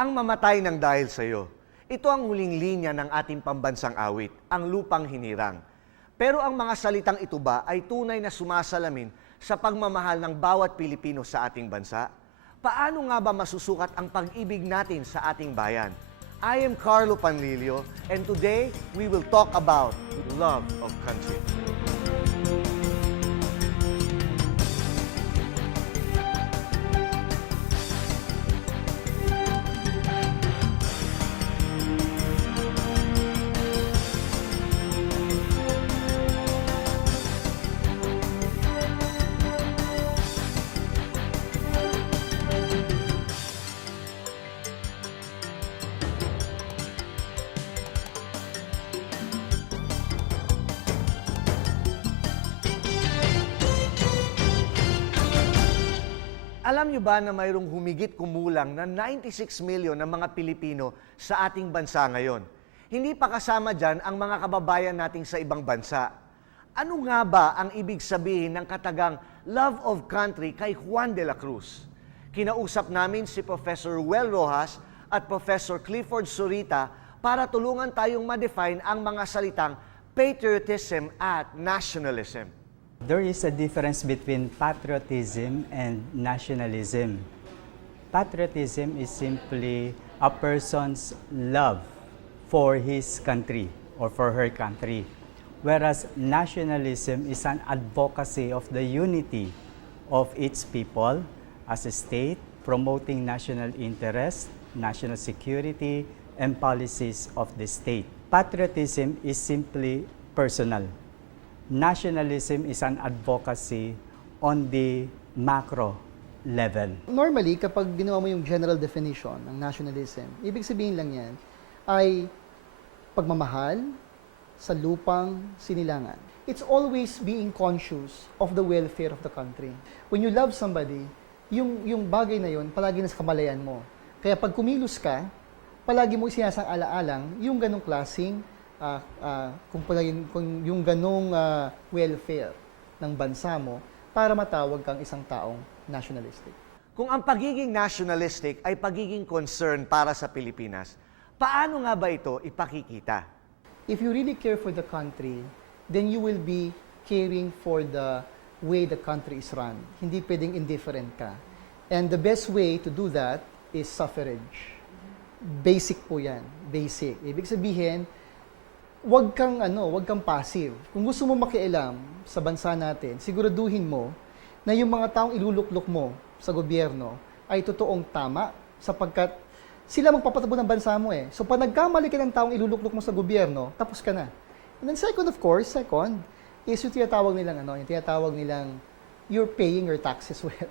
ang mamatay ng dahil sa iyo. Ito ang huling linya ng ating pambansang awit, ang lupang hinirang. Pero ang mga salitang ito ba ay tunay na sumasalamin sa pagmamahal ng bawat Pilipino sa ating bansa? Paano nga ba masusukat ang pag-ibig natin sa ating bayan? I am Carlo Panlilio and today we will talk about love of country. Alam niyo ba na mayroong humigit kumulang na 96 million ng mga Pilipino sa ating bansa ngayon? Hindi pa kasama dyan ang mga kababayan nating sa ibang bansa. Ano nga ba ang ibig sabihin ng katagang love of country kay Juan de la Cruz? Kinausap namin si Professor Well Rojas at Professor Clifford Surita para tulungan tayong ma-define ang mga salitang patriotism at nationalism. There is a difference between patriotism and nationalism. Patriotism is simply a person's love for his country or for her country, whereas nationalism is an advocacy of the unity of its people as a state, promoting national interest, national security, and policies of the state. Patriotism is simply personal nationalism is an advocacy on the macro level. Normally, kapag ginawa mo yung general definition ng nationalism, ibig sabihin lang yan ay pagmamahal sa lupang sinilangan. It's always being conscious of the welfare of the country. When you love somebody, yung, yung bagay na yun, palagi nasa kamalayan mo. Kaya pag kumilos ka, palagi mo sinasang alaalang yung ganong klaseng ah, ah, kung, pala yung, kung yung ganong ah, welfare ng bansa mo para matawag kang isang taong nationalistic. Kung ang pagiging nationalistic ay pagiging concern para sa Pilipinas, paano nga ba ito ipakikita? If you really care for the country, then you will be caring for the way the country is run. Hindi pwedeng indifferent ka. And the best way to do that is suffrage. Basic po yan. Basic. Ibig sabihin, wag kang ano, wag kang passive. Kung gusto mo makialam sa bansa natin, siguraduhin mo na yung mga taong iluluklok mo sa gobyerno ay totoong tama sapagkat sila magpapatabo ng bansa mo eh. So pag nagkamali ka ng taong iluluklok mo sa gobyerno, tapos ka na. And then second of course, second, is yung tinatawag nilang ano, yung tinatawag nilang you're paying your taxes well.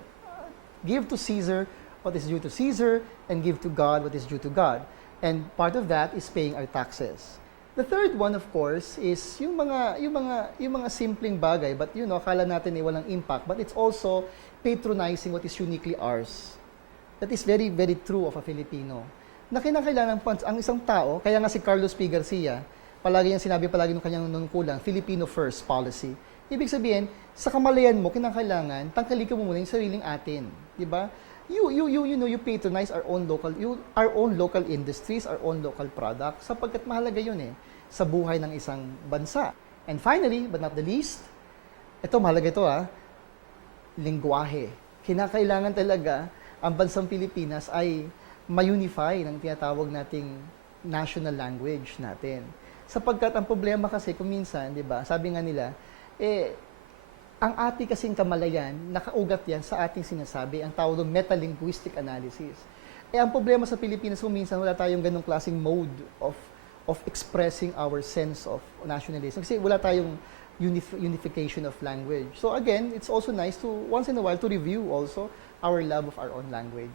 Give to Caesar what is due to Caesar and give to God what is due to God. And part of that is paying our taxes. The third one of course is yung mga yung mga yung mga simpleng bagay but you know akala natin ay walang impact but it's also patronizing what is uniquely ours. That is very very true of a Filipino. Na kinakailangan ang isang tao, kaya nga si Carlos P. Garcia, palagi yung sinabi palagi ng kanyang nungkulang, Filipino first policy. Ibig sabihin, sa kamalayan mo, kinakailangan, tangkalikan mo muna yung sariling atin. Di ba? You, you, you, you know, you patronize our own local, you, our own local industries, our own local products, sapagkat mahalaga yun eh, sa buhay ng isang bansa. And finally, but not the least, ito, mahalaga ito ah, lingwahe. Kinakailangan talaga ang bansang Pilipinas ay ma-unify ng tinatawag nating national language natin. Sapagkat ang problema kasi kung minsan, di ba, sabi nga nila, eh, ang ating kasing kamalayan, nakaugat yan sa ating sinasabi, ang tawag doon metalinguistic analysis. Eh, ang problema sa Pilipinas kung minsan wala tayong ganong klaseng mode of of expressing our sense of nationalism. Kasi wala tayong unif- unification of language. So again, it's also nice to, once in a while, to review also our love of our own language.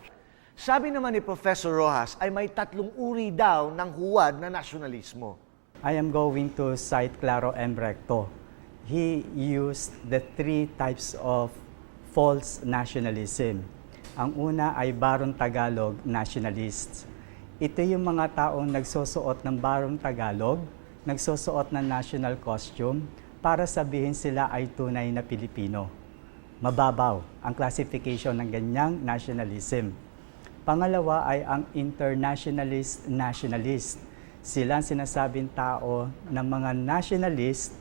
Sabi naman ni Professor Rojas ay may tatlong uri daw ng huwad na nasyonalismo. I am going to cite Claro M. Recto. He used the three types of false nationalism. Ang una ay Barong Tagalog nationalists. Ito yung mga taong nagsusuot ng Barong Tagalog, nagsusuot ng national costume para sabihin sila ay tunay na Pilipino. Mababaw ang classification ng ganyang nationalism. Pangalawa ay ang internationalist nationalist. Sila ang sinasabing tao ng mga nationalist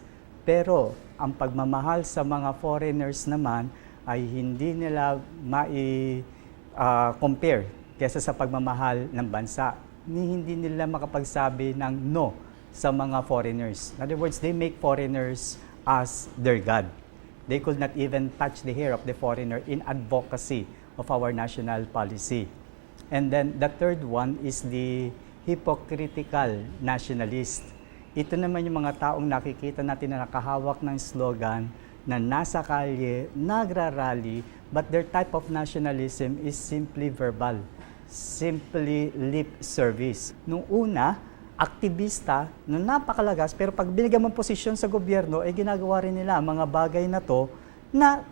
pero ang pagmamahal sa mga foreigners naman ay hindi nila mai-compare kesa sa pagmamahal ng bansa. Ni hindi nila makapagsabi ng no sa mga foreigners. In other words, they make foreigners as their God. They could not even touch the hair of the foreigner in advocacy of our national policy. And then the third one is the hypocritical nationalist. Ito naman yung mga taong nakikita natin na nakahawak ng slogan na nasa kalye, nagrarally, but their type of nationalism is simply verbal, simply lip service. Nung una, aktivista na napakalagas, pero pag binigyan mo ng posisyon sa gobyerno, ay ginagawa rin nila mga bagay na to na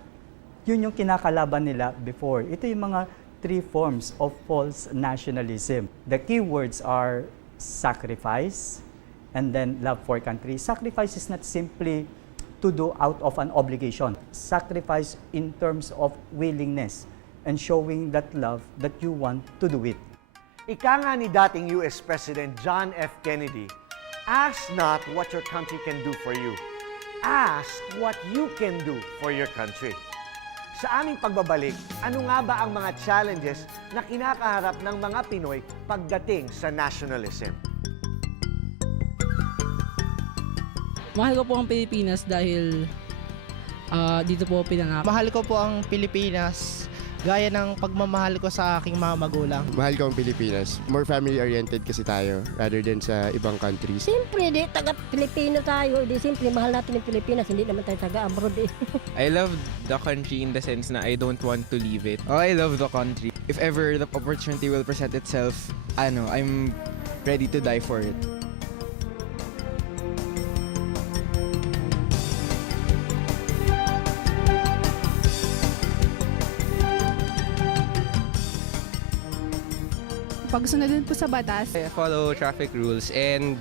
yun yung kinakalaban nila before. Ito yung mga three forms of false nationalism. The key words are sacrifice and then love for country. Sacrifice is not simply to do out of an obligation. Sacrifice in terms of willingness and showing that love that you want to do it. Ika nga ni dating US President John F. Kennedy, ask not what your country can do for you. Ask what you can do for your country. Sa aming pagbabalik, ano nga ba ang mga challenges na kinakaharap ng mga Pinoy pagdating sa nationalism? Mahal ko po ang Pilipinas dahil ah, dito po pinanganak. Mahal ko po ang Pilipinas gaya ng pagmamahal ko sa aking mga magulang. Mahal ko ang Pilipinas. More family-oriented kasi tayo rather than sa ibang countries. Siyempre, di taga Pilipino tayo. Di siyempre, mahal natin yung Pilipinas. Hindi naman tayo taga abroad eh. I love the country in the sense na I don't want to leave it. Oh, I love the country. If ever the opportunity will present itself, ano, I'm ready to die for it. Pagsunod din po sa batas. I follow traffic rules and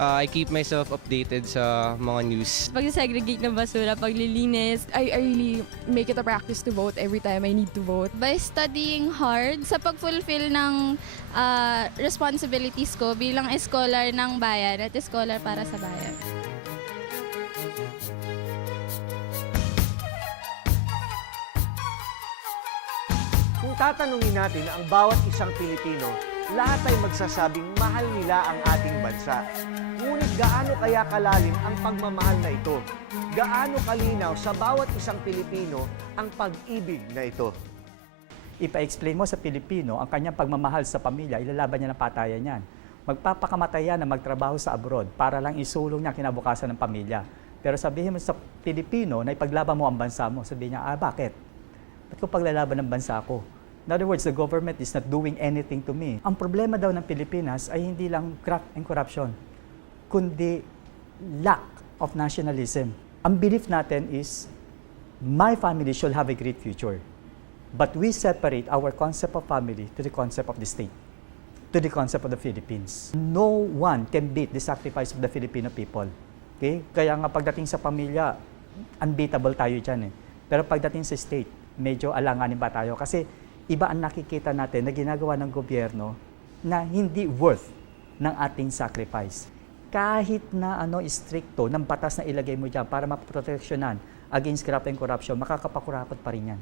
uh, I keep myself updated sa mga news. Pag-segregate ng basura, paglilinis, I, I really make it a practice to vote every time I need to vote. by studying hard sa pag-fulfill ng ah, responsibilities ko bilang scholar ng bayan at scholar para sa bayan. Kung tatanungin natin ang bawat isang Pilipino, lahat ay magsasabing mahal nila ang ating bansa. Ngunit gaano kaya kalalim ang pagmamahal na ito? Gaano kalinaw sa bawat isang Pilipino ang pag-ibig na ito? Ipa-explain mo sa Pilipino ang kanyang pagmamahal sa pamilya, ilalaban niya ng patayan yan. Magpapakamatay yan na magtrabaho sa abroad para lang isulong niya kinabukasan ng pamilya. Pero sabihin mo sa Pilipino na ipaglaban mo ang bansa mo, sabihin niya, ah bakit? Ba't ko paglalaban ng bansa ko? In other words, the government is not doing anything to me. Ang problema daw ng Pilipinas ay hindi lang graft and corruption, kundi lack of nationalism. Ang belief natin is, my family should have a great future. But we separate our concept of family to the concept of the state, to the concept of the Philippines. No one can beat the sacrifice of the Filipino people. Okay? Kaya nga pagdating sa pamilya, unbeatable tayo dyan eh. Pero pagdating sa state, medyo alanganin ba tayo? Kasi iba ang nakikita natin na ginagawa ng gobyerno na hindi worth ng ating sacrifice. Kahit na ano stricto ng batas na ilagay mo dyan para maproteksyonan against graft and corruption, makakapakurakot pa rin yan.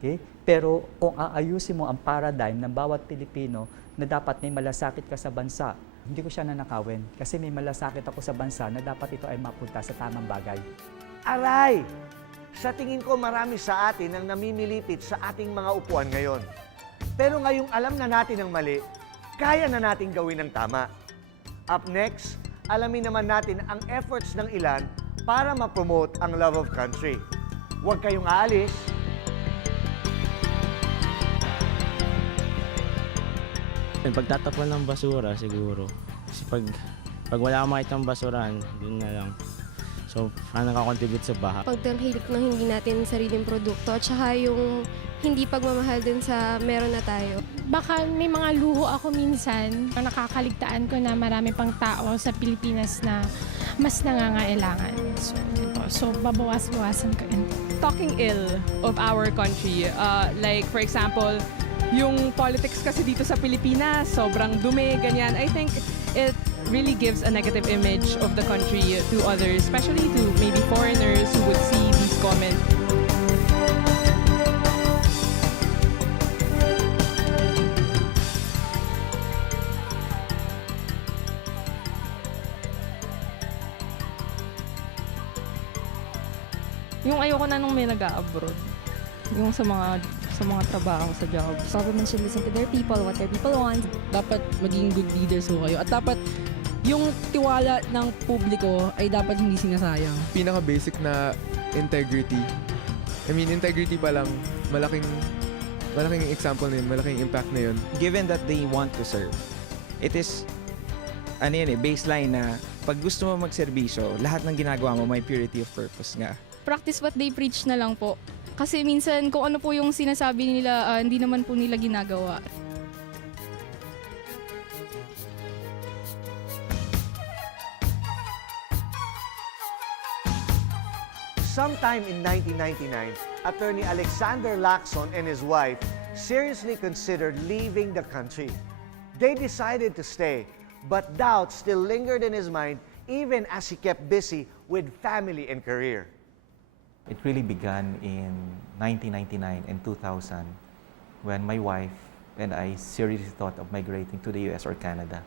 Okay? Pero kung aayusin mo ang paradigm ng bawat Pilipino na dapat may malasakit ka sa bansa, hindi ko siya nanakawin kasi may malasakit ako sa bansa na dapat ito ay mapunta sa tamang bagay. Aray! Sa tingin ko marami sa atin ang namimilipit sa ating mga upuan ngayon. Pero ngayong alam na natin ang mali, kaya na natin gawin ang tama. Up next, alamin naman natin ang efforts ng ilan para ma-promote ang love of country. Huwag kayong aalis, Yung pagtatapon ng basura siguro. Kasi pag, pag wala kang makita ng basurahan, yun na lang. So, parang nakakontribute sa baha. Pagtanghilik ng hindi natin sariling produkto at saka yung hindi pagmamahal din sa meron na tayo. Baka may mga luho ako minsan na nakakaligtaan ko na marami pang tao sa Pilipinas na mas nangangailangan. So, ito. So, babawas-bawasan ko yun. Talking ill of our country, uh, like for example, yung politics kasi dito sa Pilipinas, sobrang dumi, ganyan. I think it really gives a negative image of the country to others, especially to maybe foreigners who would see these comments. Yung ayoko na nung may nag-abroad. Yung sa mga sa mga trabaho, sa jobs. Government should listen to their people, what their people want. Dapat maging good leaders ho kayo. At dapat yung tiwala ng publiko ay dapat hindi sinasayang. Pinaka-basic na integrity. I mean, integrity pa lang, malaking malaking example na yun, malaking impact na yun. Given that they want to serve, it is ano yun eh, baseline na pag gusto mo magserbisyo, lahat ng ginagawa mo may purity of purpose nga. Practice what they preach na lang po. Kasi minsan kung ano po yung sinasabi nila, ah, hindi naman po nila ginagawa. Sometime in 1999, attorney Alexander Lacson and his wife seriously considered leaving the country. They decided to stay, but doubt still lingered in his mind even as he kept busy with family and career. It really began in 1999 and 2000 when my wife and I seriously thought of migrating to the US or Canada.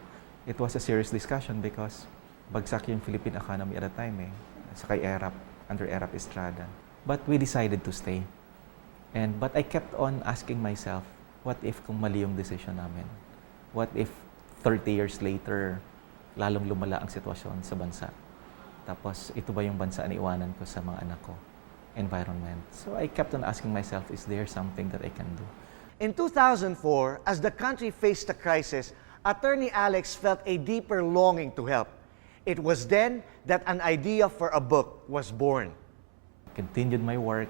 It was a serious discussion because bagsak yung Philippine economy at the time eh. Sa kay ERAP, under ERAP Estrada. But we decided to stay. And but I kept on asking myself, what if kung mali yung decision namin? What if 30 years later, lalong lumala ang sitwasyon sa bansa? Tapos, ito ba yung bansa na iwanan ko sa mga anak ko? Environment. So I kept on asking myself, is there something that I can do? In 2004, as the country faced a crisis, attorney Alex felt a deeper longing to help. It was then that an idea for a book was born. Continued my work.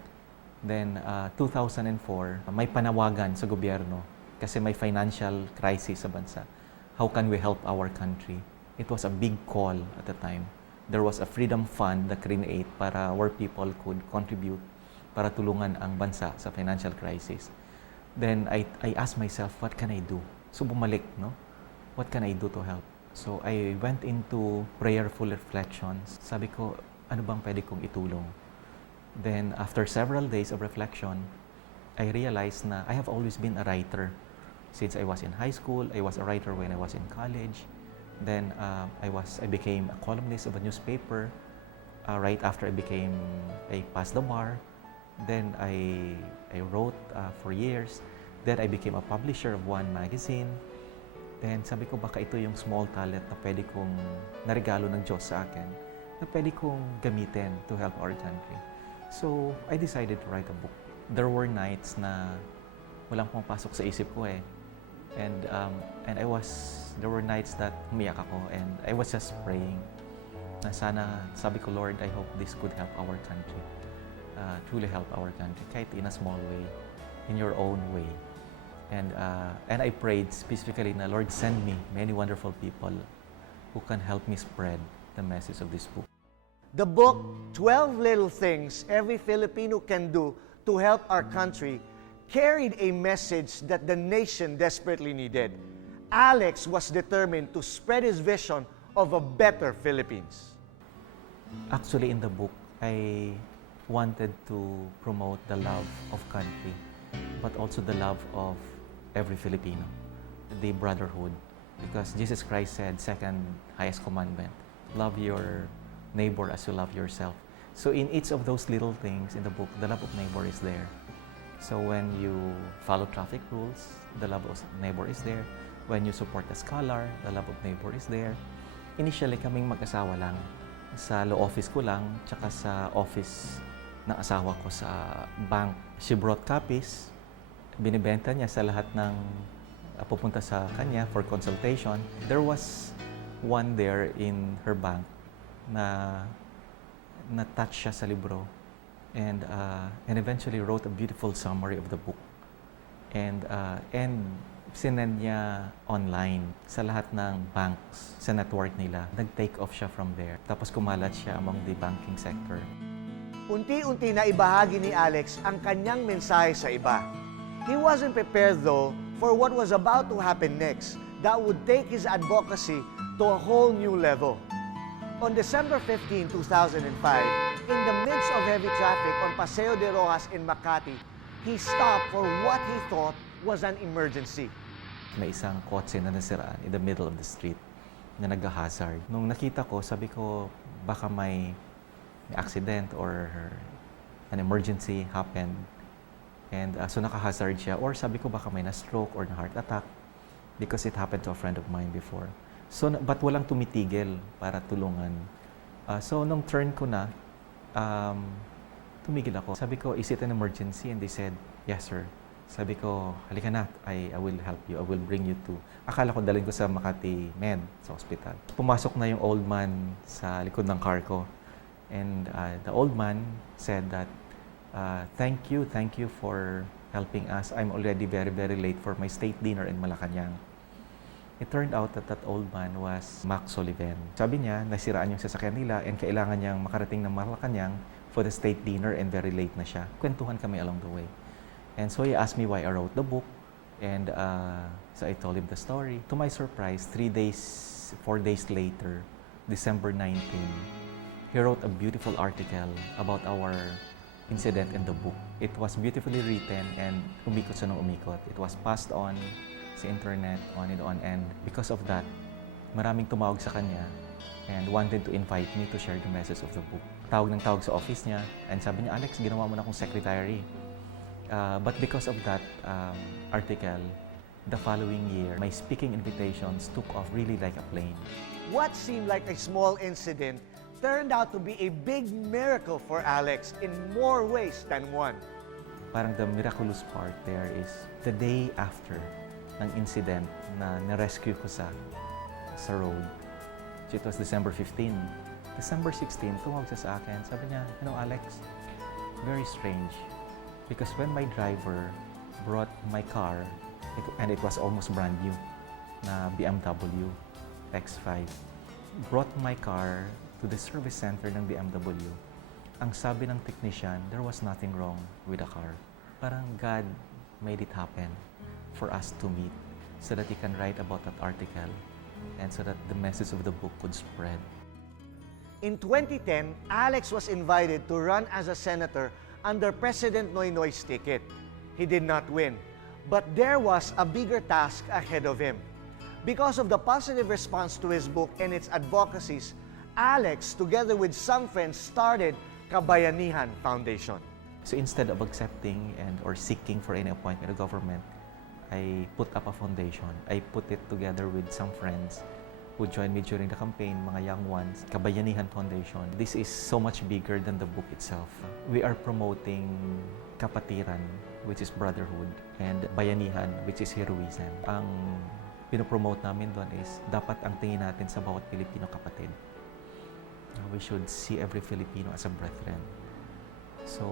Then, uh, 2004, may panawagan sa gobyerno kasi may financial crisis sa bansa. How can we help our country? It was a big call at the time. There was a freedom fund na create para where people could contribute para tulungan ang bansa sa financial crisis. Then I, I asked myself, what can I do? So bumalik, no? What can I do to help? So I went into prayerful reflections. Sabi ko, ano bang pwede kong itulong? Then after several days of reflection, I realized na I have always been a writer. Since I was in high school, I was a writer when I was in college. Then uh, I was I became a columnist of a newspaper uh, right after I became I passed. Then I I wrote uh, for years. Then I became a publisher of one magazine. Then sabi ko baka ito yung small talent na pwede kong naregalo ng Diyos sa akin na pwede kong gamitin to help our country. So, I decided to write a book. There were nights na walang pumapasok sa isip ko eh. And, um, and I was, there were nights that umiyak ako and I was just praying na sana, sabi ko, Lord, I hope this could help our country. Uh, truly help our country, kahit in a small way, in your own way. And, uh, and I prayed specifically na, Lord, send me many wonderful people who can help me spread the message of this book. The book, 12 Little Things Every Filipino Can Do to Help Our Country, carried a message that the nation desperately needed. Alex was determined to spread his vision of a better Philippines. Actually, in the book, I wanted to promote the love of country, but also the love of every Filipino, the brotherhood. Because Jesus Christ said, second highest commandment, love your neighbor as you love yourself. So in each of those little things in the book, the love of neighbor is there. So when you follow traffic rules, the love of neighbor is there. When you support a scholar, the love of neighbor is there. Initially, kaming mag-asawa lang. Sa law office ko lang, tsaka sa office ng asawa ko sa bank. She brought copies. Binibenta niya sa lahat ng uh, pupunta sa kanya for consultation. There was one there in her bank na na-touch siya sa libro and uh, and eventually wrote a beautiful summary of the book and uh, and sinend niya online sa lahat ng banks sa network nila. Nag-take off siya from there. Tapos kumalat siya among the banking sector. Unti-unti na ibahagi ni Alex ang kanyang mensahe sa iba. He wasn't prepared though for what was about to happen next that would take his advocacy to a whole new level. On December 15, 2005, in the midst of heavy traffic on Paseo de Rojas in Makati, he stopped for what he thought was an emergency. May isang kotse na nasiraan in the middle of the street na nag-hazard. Nung nakita ko, sabi ko, baka may, may accident or an emergency happened. And uh, so naka-hazard siya. Or sabi ko, baka may na-stroke or na-heart attack because it happened to a friend of mine before. So, but walang tumitigil para tulungan. Uh, so, nung turn ko na, um, tumigil ako. Sabi ko, is it an emergency? And they said, yes, sir. Sabi ko, halika na, I, I will help you. I will bring you to... Akala ko dalhin ko sa Makati Med, sa hospital. Pumasok na yung old man sa likod ng car ko. And uh, the old man said that, uh, thank you, thank you for helping us. I'm already very, very late for my state dinner in Malacanang. It turned out that that old man was Max Sullivan. Sabi niya, nasiraan yung sasakyan nila and kailangan niyang makarating ng Malacanang for the state dinner and very late na siya. Kwentuhan kami along the way. And so he asked me why I wrote the book. And uh, so I told him the story. To my surprise, three days, four days later, December 19, he wrote a beautiful article about our incident in the book. It was beautifully written and umikot siya ng umikot. It was passed on sa internet, on and on. And because of that, maraming tumawag sa kanya and wanted to invite me to share the message of the book. Tawag ng tawag sa office niya and sabi niya, Alex, ginawa mo na akong secretary. Uh, but because of that um, article, the following year, my speaking invitations took off really like a plane. What seemed like a small incident turned out to be a big miracle for Alex in more ways than one. Parang the miraculous part there is the day after ng incident na na-rescue ko sa sa road. It was December 15. December 16, tumawag siya sa akin. Sabi niya, you know, Alex, very strange. Because when my driver brought my car, it, and it was almost brand new, na BMW X5, brought my car to the service center ng BMW, ang sabi ng technician, there was nothing wrong with the car. Parang God made it happen for us to meet so that he can write about that article and so that the message of the book could spread. In 2010, Alex was invited to run as a senator under President Noynoy's ticket. He did not win, but there was a bigger task ahead of him. Because of the positive response to his book and its advocacies, Alex, together with some friends, started Kabayanihan Foundation. So instead of accepting and or seeking for any appointment of government, I put up a foundation. I put it together with some friends who joined me during the campaign, mga young ones, Kabayanihan Foundation. This is so much bigger than the book itself. We are promoting kapatiran, which is brotherhood, and bayanihan, which is heroism. Ang pinopromote namin doon is dapat ang tingin natin sa bawat Pilipino kapatid. Uh, We should see every Filipino as a brethren. So,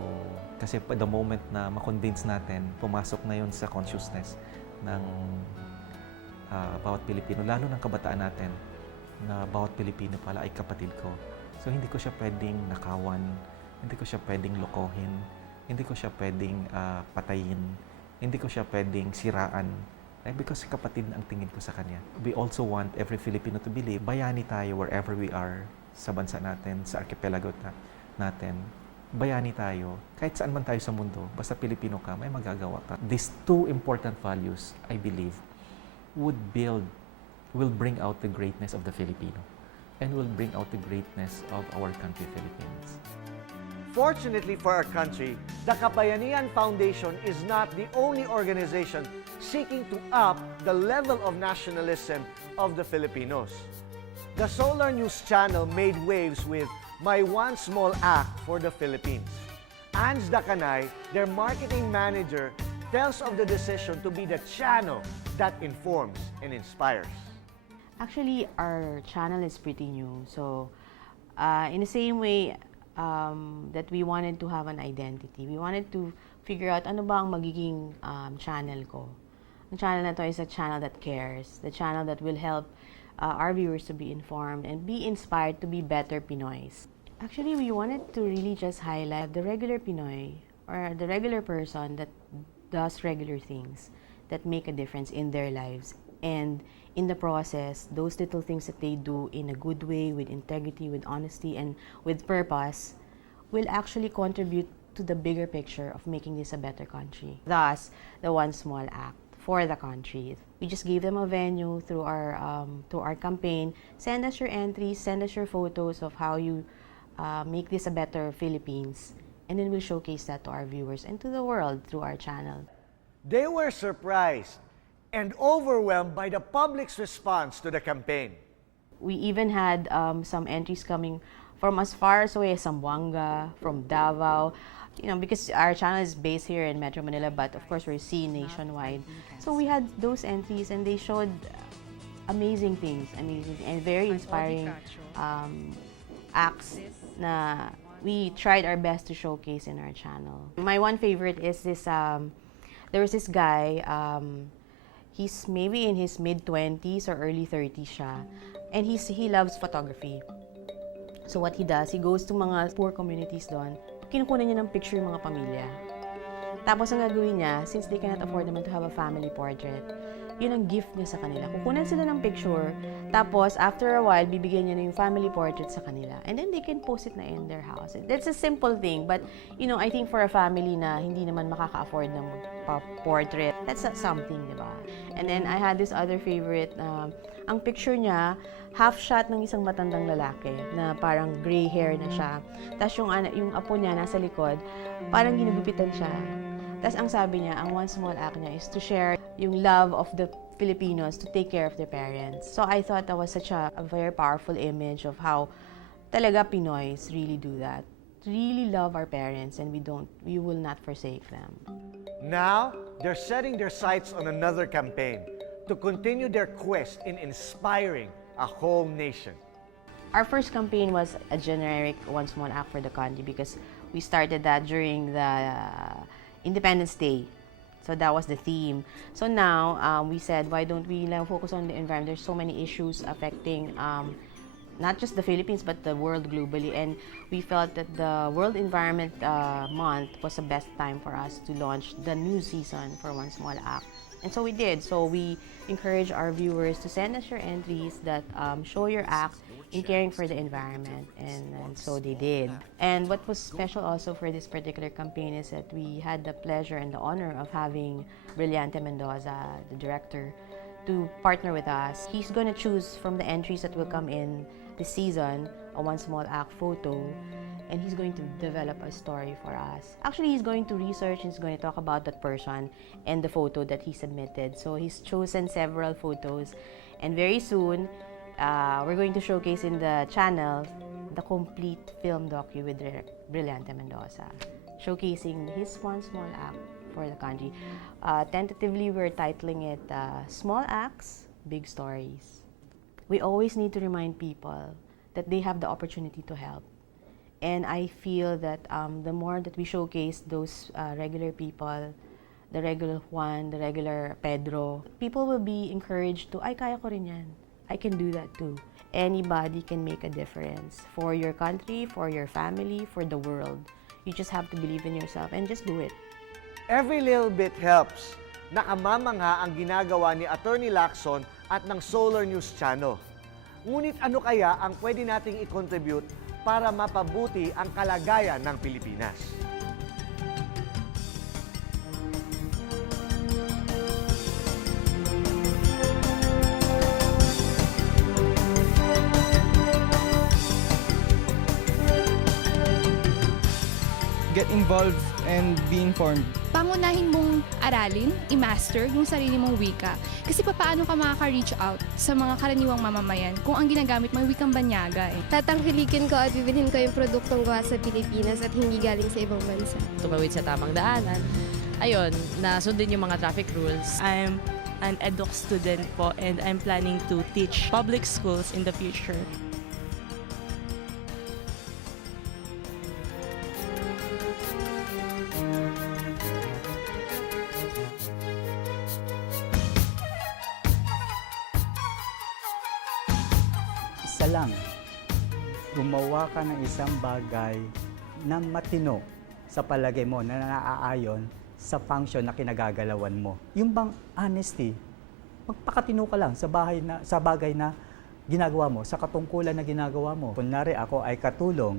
kasi pa- the moment na makonvince natin, pumasok na yun sa consciousness ng ah, bawat Pilipino, lalo ng kabataan natin, na bawat Pilipino pala ay kapatid ko. So, hindi ko siya pwedeng nakawan, hindi ko siya pwedeng lokohin, hindi ko siya pwedeng ah, patayin, hindi ko siya pwedeng siraan. Eh, because kapatid ang tingin ko sa kanya. We also want every Filipino to believe, bayani tayo wherever we are sa bansa natin, sa archipelago na, natin. Bayani tayo. Kahit saan man tayo sa mundo, basta Pilipino ka, may magagawa ka. These two important values, I believe, would build, will bring out the greatness of the Filipino and will bring out the greatness of our country, Philippines. Fortunately for our country, the Kabayanihan Foundation is not the only organization seeking to up the level of nationalism of the Filipinos. The Solar News Channel made waves with My One Small Act for the Philippines. Ans Dakanay, their marketing manager, tells of the decision to be the channel that informs and inspires. Actually, our channel is pretty new. So, uh, in the same way um, that we wanted to have an identity, we wanted to figure out ano ba ang magiging um, channel ko. Ang channel na to is a channel that cares, the channel that will help uh, our viewers to be informed and be inspired to be better Pinoys. Actually, we wanted to really just highlight the regular Pinoy or the regular person that does regular things, that make a difference in their lives. And in the process, those little things that they do in a good way, with integrity, with honesty, and with purpose, will actually contribute to the bigger picture of making this a better country. Thus, the one small act for the country. We just gave them a venue through our um, through our campaign. Send us your entries, send us your photos of how you uh, make this a better Philippines, and then we'll showcase that to our viewers and to the world through our channel. They were surprised and overwhelmed by the public's response to the campaign. We even had um, some entries coming from as far as away as Zamboanga, from Davao, you know, because our channel is based here in Metro Manila, but of course we're seen nationwide. So we had those entries and they showed amazing things, amazing and very inspiring um, acts na we tried our best to showcase in our channel. My one favorite is this, um, there was this guy, um, he's maybe in his mid 20s or early 30s siya, and he's, he loves photography. So what he does, he goes to mga poor communities doon, kinukunan niya ng picture yung mga pamilya. Tapos ang gagawin niya, since they cannot afford naman to have a family portrait, yun ang gift niya sa kanila. Kukunan sila ng picture, tapos after a while, bibigyan niya na yung family portrait sa kanila. And then they can post it na in their house. That's a simple thing, but you know, I think for a family na hindi naman makaka-afford ng portrait, that's something, di ba? And then I had this other favorite, um, ang picture niya, half shot ng isang matandang lalaki na parang gray hair na siya. Tapos yung, yung apo niya nasa likod, parang ginugupitan siya. Tapos ang sabi niya, ang one small act niya is to share yung love of the Filipinos to take care of their parents. So I thought that was such a, a very powerful image of how talaga Pinoys really do that. Really love our parents and we don't, we will not forsake them. Now, they're setting their sights on another campaign to continue their quest in inspiring a whole nation. Our first campaign was a generic one small act for the country because we started that during the uh, Independence Day. So that was the theme. So now um, we said, why don't we now focus on the environment? There's so many issues affecting um, not just the Philippines but the world globally, and we felt that the World Environment uh, Month was the best time for us to launch the new season for One Small Act. And so we did. So we encourage our viewers to send us your entries that um, show your act in caring for the environment, and, and so they did. And what was special also for this particular campaign is that we had the pleasure and the honor of having Brillante Mendoza, the director, to partner with us. He's going to choose from the entries that will come in this season a one small act photo and he's going to develop a story for us. Actually, he's going to research, and he's going to talk about that person and the photo that he submitted. So he's chosen several photos and very soon uh, we're going to showcase in the channel the complete film docu with Brillante Mendoza, showcasing his one small act for the country. Uh, tentatively, we're titling it uh, Small Acts, Big Stories. We always need to remind people that they have the opportunity to help. And I feel that um, the more that we showcase those uh, regular people, the regular Juan, the regular Pedro, people will be encouraged to, ay, kaya ko rin yan. I can do that too. Anybody can make a difference for your country, for your family, for the world. You just have to believe in yourself and just do it. Every little bit helps. Nakamamangha ang ginagawa ni Attorney Lacson at ng Solar News Channel. Ngunit ano kaya ang pwede nating i-contribute para mapabuti ang kalagayan ng Pilipinas? Get involved and be informed. Pangunahin mong aralin, i-master yung sarili mong wika. Kasi paano ka makaka-reach out sa mga karaniwang mamamayan kung ang ginagamit mo ay wikang banyaga eh. Tatangkilikin ko at bibilhin ko yung produktong gawa sa Pilipinas at hindi galing sa ibang bansa. Tumawid sa tamang daanan. Ayun, nasundin yung mga traffic rules. I'm an EDUC student po and I'm planning to teach public schools in the future. Ka ng isang bagay na matino sa palagay mo na naaayon sa function na kinagagalawan mo. Yung bang honesty, magpakatino ka lang sa bahay na sa bagay na ginagawa mo, sa katungkulan na ginagawa mo. Kunwari ako ay katulong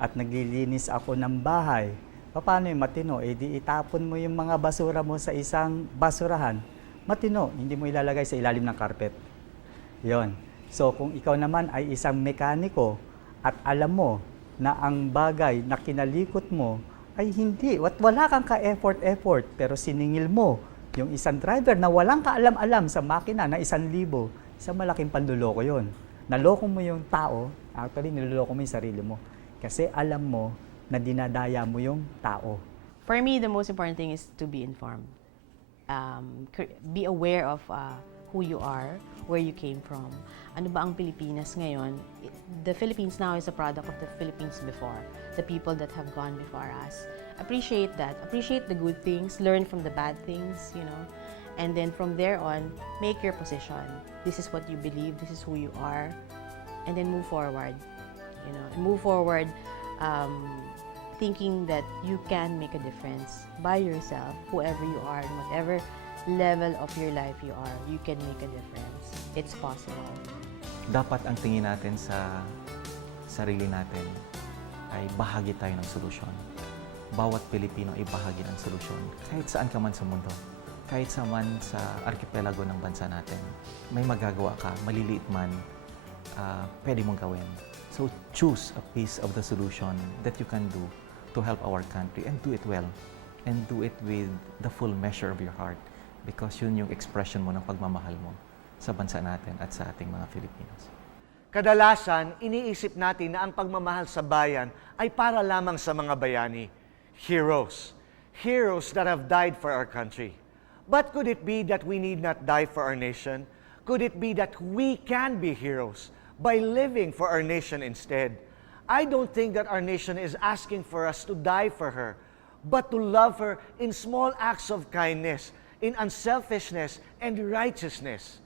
at naglilinis ako ng bahay. Paano yung matino? Eh di itapon mo yung mga basura mo sa isang basurahan. Matino, hindi mo ilalagay sa ilalim ng carpet. Yon. So kung ikaw naman ay isang mekaniko at alam mo na ang bagay na kinalikot mo ay hindi, at wala kang ka-effort-effort, pero siningil mo yung isang driver na walang kaalam-alam sa makina na isang libo, isang malaking panluloko yon. Naloko mo yung tao, actually niloloko mo yung sarili mo. Kasi alam mo na dinadaya mo yung tao. For me, the most important thing is to be informed. Um, be aware of uh, who you are, where you came from. Ano ba ang Pilipinas ngayon? The Philippines now is a product of the Philippines before, the people that have gone before us. Appreciate that. Appreciate the good things, learn from the bad things, you know. And then from there on, make your position. This is what you believe, this is who you are. And then move forward. You know, move forward um, thinking that you can make a difference by yourself, whoever you are, and whatever level of your life you are, you can make a difference. It's possible. Dapat ang tingin natin sa sarili natin ay bahagi tayo ng solusyon. Bawat Pilipino ay bahagi ng solusyon. Kahit saan ka man sa mundo, kahit sa man sa arkipelago ng bansa natin, may magagawa ka, maliliit man, ah, pwede mong gawin. So choose a piece of the solution that you can do to help our country and do it well. And do it with the full measure of your heart because yun yung expression mo ng pagmamahal mo sa bansa natin at sa ating mga Filipinos. Kadalasan, iniisip natin na ang pagmamahal sa bayan ay para lamang sa mga bayani. Heroes. Heroes that have died for our country. But could it be that we need not die for our nation? Could it be that we can be heroes by living for our nation instead? I don't think that our nation is asking for us to die for her, but to love her in small acts of kindness, in unselfishness and righteousness.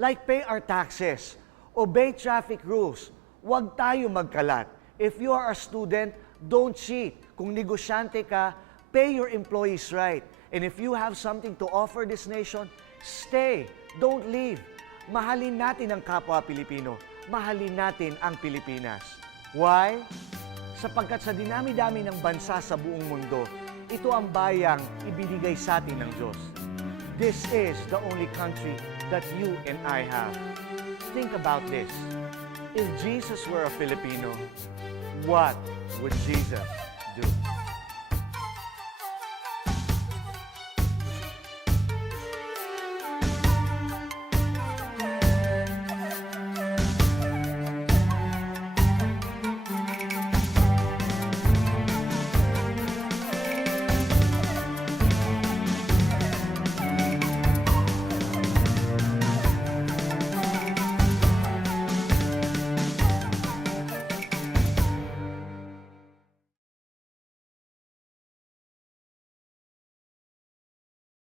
Like pay our taxes, obey traffic rules, huwag tayo magkalat. If you are a student, don't cheat. Kung negosyante ka, pay your employees right. And if you have something to offer this nation, stay. Don't leave. Mahalin natin ang kapwa Pilipino. Mahalin natin ang Pilipinas. Why? Sapagkat sa dinami-dami ng bansa sa buong mundo, ito ang bayang ibinigay sa atin ng Diyos. This is the only country that you and I have. Think about this. If Jesus were a Filipino, what would Jesus